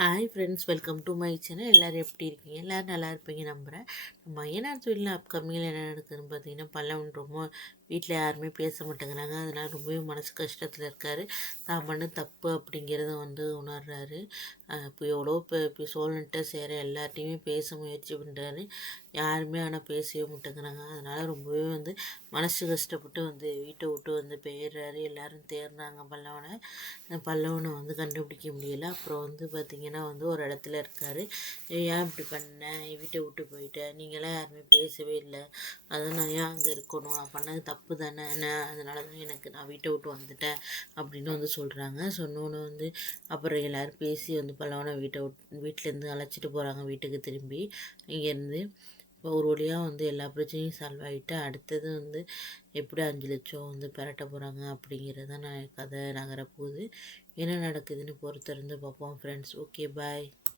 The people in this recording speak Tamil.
Hi friends, welcome to my channel. எல்லோரும் எப்படி இருக்கீங்க? எல்லோரும் நல்லா இருப்பீங்க நம்புகிறேன். நம்ம ஏனார் தொழிலில் அப்கமிங்கில் என்ன நடக்குதுன்னு பார்த்தீங்கன்னா, பல்லவன் ரொம்ப வீட்டில் யாருமே பேச மாட்டேங்கிறாங்க. அதனால் ரொம்பவே மனசு கஷ்டத்தில் இருக்கார். தான் பண்ண தப்பு அப்படிங்கிறத உணர்றாரு. இப்போ எவ்வளோ இப்போ சோழன்ட்ட சேர எல்லார்ட்டையுமே பேச முயற்சி பண்ணுறாரு. யாருமே ஆனால் பேசவே மாட்டேங்கிறாங்க. அதனால் ரொம்பவே மனசு கஷ்டப்பட்டு வீட்டை விட்டு போயிடுறாரு. எல்லோரும் தேடினாங்க பல்லவனை. பல்லவனை கண்டுபிடிக்க முடியல. அப்புறம் பார்த்திங்கன்னா ஒரு இடத்துல இருக்கார். ஏன் இப்படி பண்ணேன், வீட்டை விட்டு போயிட்டேன், நீங்களாம் யாருமே பேசவே இல்லை, அதான் நான் ஏன் அங்கே இருக்கணும், நான் பண்ணது தப்பு தானே என்ன, அதனால தான் நான் வீட்டை விட்டு வந்துட்டேன் அப்படின்னு சொல்கிறாங்க. சொன்னோன்னு அப்புறம் எல்லோரும் பேசி பல்லவனை வீட்டிலேருந்து அழைச்சிட்டு போகிறாங்க வீட்டுக்கு திரும்பி. இங்கேருந்து இப்போ ஒரு வழியாக எல்லா பிரச்சனையும் சால்வ் ஆகிட்டு அடுத்தது எப்படி 5 லட்சம் பெரட்ட போகிறாங்க அப்படிங்கிறது தான் கதை நகரப்போகுது. என்ன நடக்குதுன்னு பொறுத்திருந்து பார்ப்போம் ஃப்ரெண்ட்ஸ். ஓகே, பாய்.